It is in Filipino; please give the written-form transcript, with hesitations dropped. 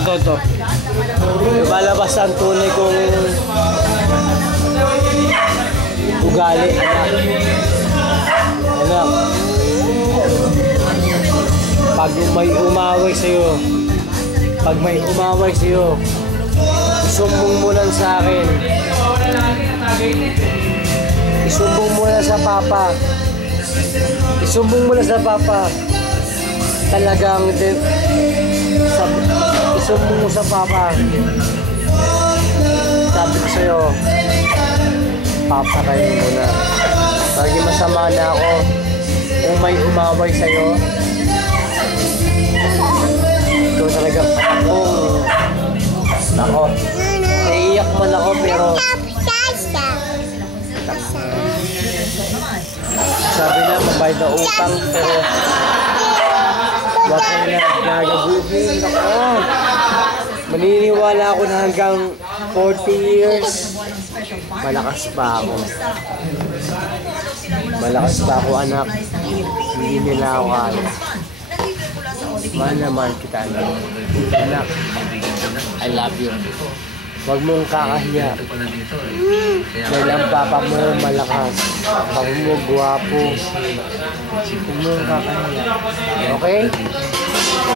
ito. Lumalabas ang tunay kong ugali, anak. Anak. Pag may umaway sa'yo, isumbong mo lang sa akin. Isumbong mo lang sa papa. Talagang isumbong mo sa papa. Sabi ko sa'yo, papakain mo na. Lagi masama na ako. Kung may umaway sa'yo, ikaw talaga ako. Naiiyak man ako pero sabi na mabayad na utang pero wag ka na gagawin ako. Maniniwala ako na hanggang 40 years malakas pa ako anak. Hindi nila ako kaya. Mahal naman kita anak. I love you. Huwag mong kakahiya. Dahil ang papa mo malakas. Papa mo gwapo. Huwag mong kakahiya. Okay?